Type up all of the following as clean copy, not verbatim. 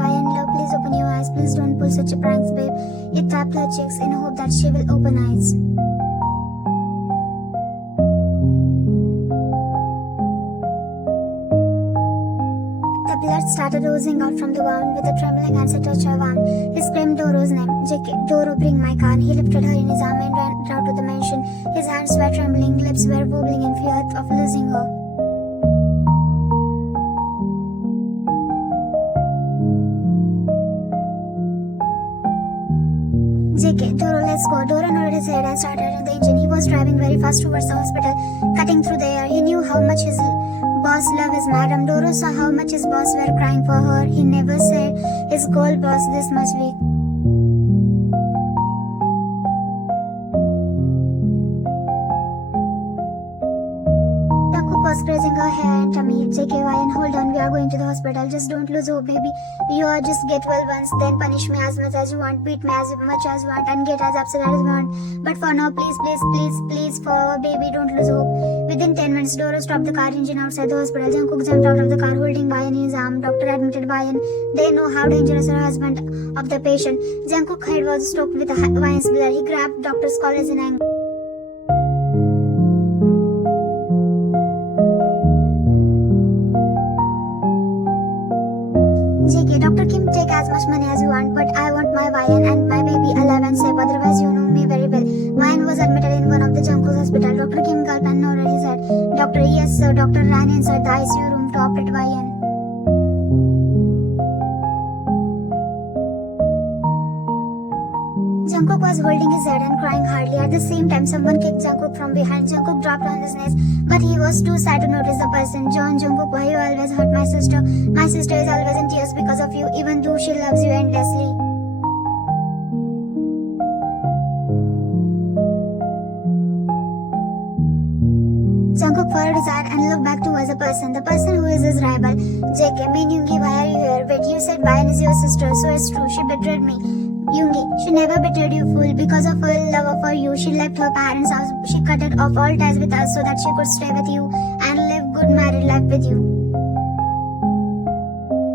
Why in love? Please open your eyes. Please don't pull such a pranks, babe. It tapped her cheeks in hope that she will open eyes. The blood started oozing out from the wound with a trembling and touched her arm. He screamed Doro's name. JK, Doro, bring my car. He lifted her in his arm and ran out to the mansion. His hands were trembling, lips were wobbling in fear of losing her. JK, Doro, let's go. Doro nodded his head and started the engine. He was driving very fast towards the hospital, cutting through the air. He knew how much his boss loved his madam. Doro saw how much his boss were crying for her. He never said his gold boss this much weak. Jungkook was grazing her hair and tummy. JK, and hold on, we are going to the hospital. Just don't lose hope, baby. You are just get well once, then punish me as much as you want, beat me as much as you want, and get as upset as you want. But for now, please, please, please, please, for our baby, don't lose hope. Within 10 minutes, Doro stopped the car engine outside the hospital. Jungkook jumped out of the car holding Bayan in his arm. Doctor admitted Bayan. They know how dangerous her husband of the patient. Jungkook's head was soaked with Bayan's blood. He grabbed doctor's collars in anger. JK, Dr. Kim, take as much money as you want, but I want my Bayan and my baby alive and safe, otherwise you know me very well. Bayan was admitted in one of the Jungkook's hospital. Dr. Kim gulped and nodded his head. Doctor, yes sir. Doctor ran inside the ICU room to operate Bayan. Jungkook was holding his head and crying hardly. At the same time, someone kicked Jungkook from behind. Jungkook dropped on his knees, but he was too sad to notice the person. Jungkook, why you always hurt my sister? My sister is always in tears because of you, even though she loves you endlessly. Jungkook followed his heart and looked back towards the person who is his rival. JK, Min Yoongi, why are you here? Wait, you said Bayan is your sister, so it's true, she betrayed me. Yoongi, she never betrayed you, fool. Because of her love for you, she left her parents' house. She cut it off all ties with us so that she could stay with you and live good married life with you.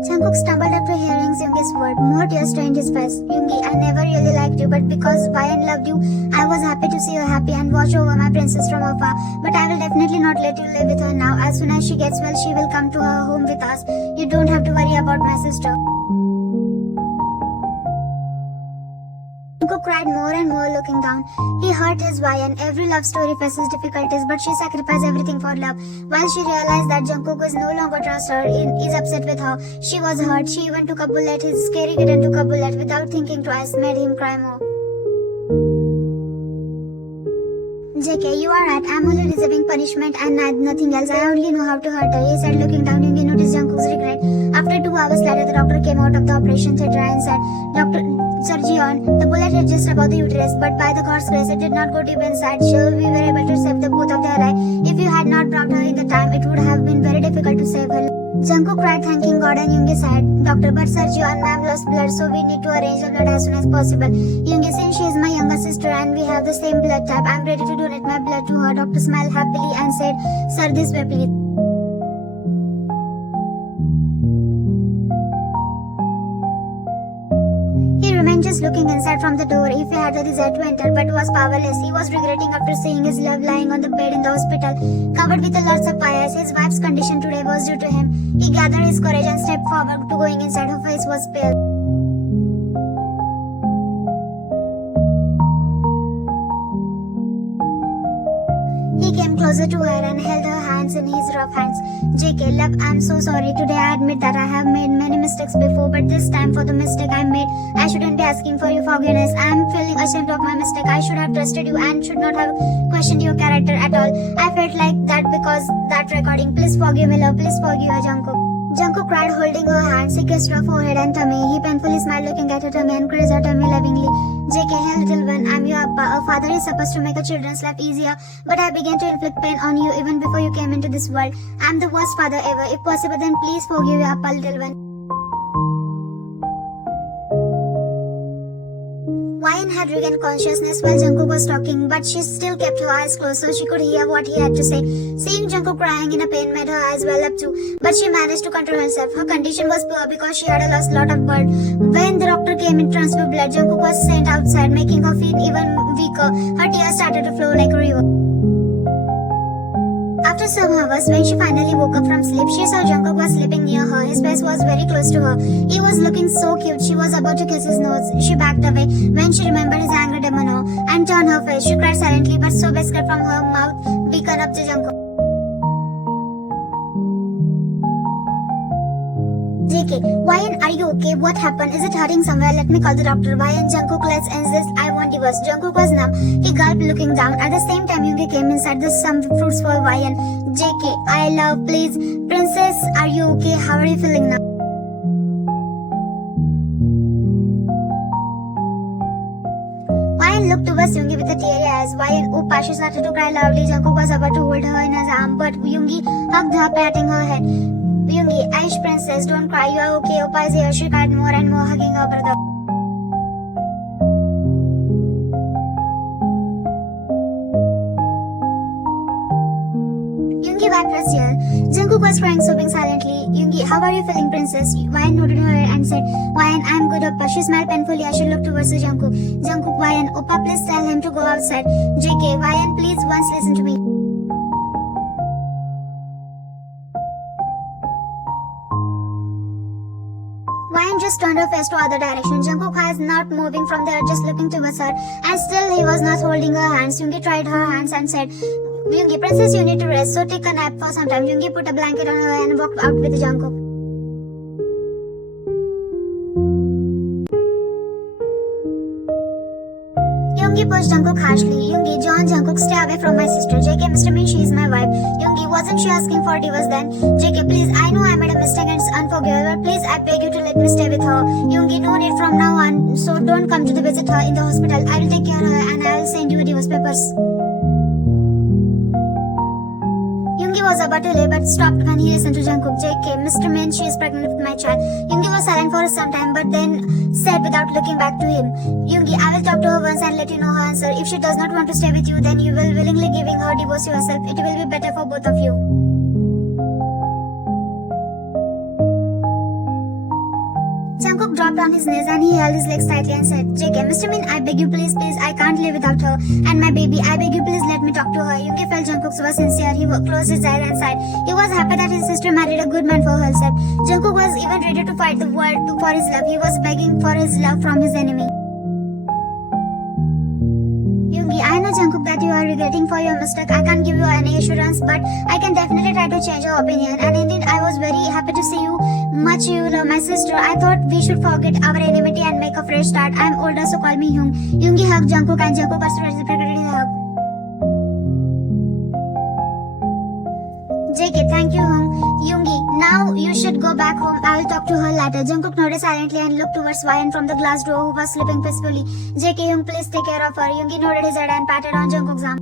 Jungkook stumbled after hearing Yoongi's word. More tears stained his face. Yoongi, I never really liked you, but because Bayan loved you, I was happy to see her happy and watch over my princess from afar. But I will definitely not let you live with her now. As soon as she gets well, she will come to her home with us. You don't have to worry about my sister. Jungkook cried more and more looking down. He hurt his Bayan. Every love story faces difficulties, but she sacrificed everything for love. While she realized that Jungkook was no longer trust her, is upset with her, she was hurt. She even took a bullet. His scary kitten took a bullet without thinking twice, made him cry more. JK, you are right. I'm only deserving punishment and nothing else. I only know how to hurt her, he said, looking down. Yoongi noticed Jungkook's regret. After 2 hours later, the doctor came out of the operation theater and said, Sir Jion, the bullet hit just above the uterus, but by the God's grace, it did not go deep inside. Sure, we were able to save the both of their lives. If you had not brought her in the time, it would have been very difficult to save her. Jungkook cried, thanking God, and Yoongi said, Doctor, but Sir Jion, ma'am lost blood, so we need to arrange the blood as soon as possible. Yoongi, since she is my younger sister and we have the same blood type, I'm ready to donate my blood to her. Doctor smiled happily and said, Sir, this way please. Just looking inside from the door if he had the desire to enter, but was powerless. He was regretting after seeing his love lying on the bed in the hospital, covered with a lot of fires. His wife's condition today was due to him. He gathered his courage and stepped forward to going inside. Her face was pale. He came closer to her and held her hands in his rough hands. JK, love, I'm so sorry. Today I admit that I have made many mistakes before, but this time for the mistake I made, I shouldn't be asking for your forgiveness. I am feeling ashamed of my mistake. I should have trusted you and should not have questioned your character at all. I felt like that because that recording. Please forgive me, love. Please forgive her, Jungkook. Jungkook cried, holding her hands. He kissed her forehead and tummy. He painfully smiled, looking at her tummy and caressed her tummy lovingly. JK, hey little one, I'm your Appa. A father is supposed to make a children's life easier, but I began to inflict pain on you even before you came into this world. I'm the worst father ever. If possible, then please forgive your Appa, little one. Why Hwan had regained consciousness while Jungkook was talking, but she still kept her eyes closed so she could hear what he had to say. Seeing Jungkook crying in a pain made her eyes well up too, but she managed to control herself. Her condition was poor because she had lost a lot of blood. When the doctor came in to transfer blood, Jungkook was sent outside, making her feel even weaker. Her tears started to flow like a river. After some hours, when she finally woke up from sleep, she saw Jungkook was sleeping near her. His face was very close to her. He was looking so cute. She was about to kiss his nose. She backed away when she remembered his angry demeanor and turned her face. She cried silently, but so escaped from her mouth, beacon up to Jungkook. JK, Ryan, are you okay? What happened? Is it hurting somewhere? Let me call the doctor. Ryan, Jungkook, let's end this. I want divorce. Jungkook was numb. He gulped, looking down. At the same time, Yoongi came inside. There's some fruits for Ryan. JK, I love, please. Princess, are you okay? How are you feeling now? Ryan looked towards Yoongi with a teary eyes. Ryan, Oppa, she started to cry loudly. Jungkook was about to hold her in his arm, but Yoongi hugged her, patting her head. Yoongi, Aish princess, don't cry, you are okay. Oppa is here. She cried more and more, hugging her brother. Yoongi wiped her tear. Jungkook was crying, sobbing silently. Yoongi, how are you feeling, princess? Ryan nodded her head and said, Ryan, I'm good, Oppa. She smiled painfully as she looked towards the Jungkook. Jungkook, Ryan, Oppa, please tell him to go outside. JK, Ryan, please once listen to me. Ryan just turned her face to other direction. Jungkook was not moving from there, just looking towards her, and still he was not holding her hands. Yoongi tried her hands and said, Yoongi, princess, you need to rest, so take a nap for some time. Yoongi put a blanket on her and walked out with Jungkook. Yoongi pushed Jungkook harshly. Yoongi, John, Jungkook, stay away from my sister. JK, Mr. Min, she is my wife. Yoongi, wasn't she asking for divorce then? JK, please, I know I made a mistake and it's unforgivable. Please, I beg you to let me stay with her. Yoongi, no need from now on, so don't come to visit her in the hospital. I will take care of her and I will send you divorce papers. Yoongi was about to leave but stopped when he listened to Jungkook. JK, Mr. Min, she is pregnant with my child. Yoongi was silent for some time but then said without looking back to him, Yoongi, I will talk to her once and let you know her answer. If she does not want to stay with you, then you will willingly giving her divorce yourself. It will be better for both of you. Jungkook dropped on his knees and he held his legs tightly and said, JK, Mr. Min, I beg you please, I can't live without her. And my baby, I beg you please let me talk to her. Yoongi felt Jungkook was sincere. He closed his eyes and sighed. He was happy that his sister married a good man for herself. Jungkook was even ready to fight the world for his love. He was begging for his love from his enemy. Yoongi, I know Jungkook that you are regretting for your mistake. I can't give you any assurance, but I can definitely try to change your opinion. And indeed, I was very happy to see you. Much you love my sister. I thought we should forget our enmity and make a fresh start. I'm older, so call me Hyung. Yoongi hugged Jungkook and Jungkook was reciprocated his hug. JK, thank you, Hyung. Yoongi, now you should go back home. I will talk to her later. Jungkook nodded silently and looked towards Ryan from the glass door who was sleeping peacefully. JK, Hyung, please take care of her. Yoongi nodded his head and patted on Jungkook's arm.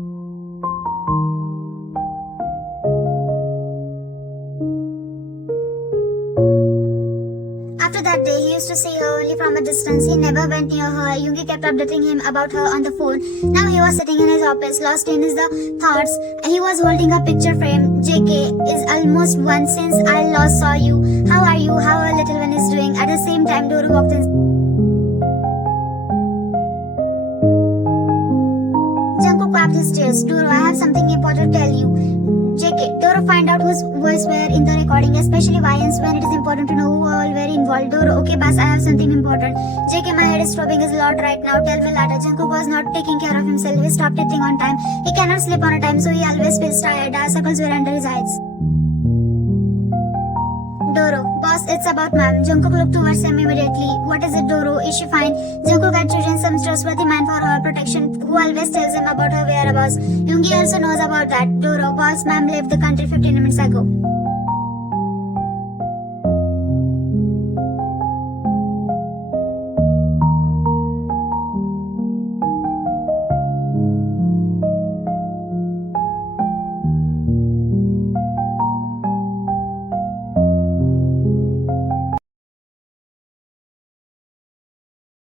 After that day, he used to see her only from a distance. He never went near her. Yoongi kept updating him about her on the phone. Now he was sitting in his office, lost in his thoughts. He was holding a picture frame. JK, is almost one since I last saw you. How are you? How our little one is doing? At the same time, Doru walked in. Jungkook wiped his tears. Doru, I have something important to tell you. JK, Doro, find out whose voice were in the recording, especially Ryan's, when it is important to know who all were involved. Doro, okay boss, I have something important. JK, my head is throbbing a lot right now. Tell me later. Jungkook was not taking care of himself. He stopped eating on time. He cannot sleep on a time, so he always feels tired. Dark circles were under his eyes. Doro, boss, it's about ma'am. Jungkook looked towards him immediately. What is it, Doro? Is she fine? Jungkook had chosen some trustworthy man for her protection who always tells him about her whereabouts. Yoongi also knows about that. Doro, boss, ma'am left the country 15 minutes ago.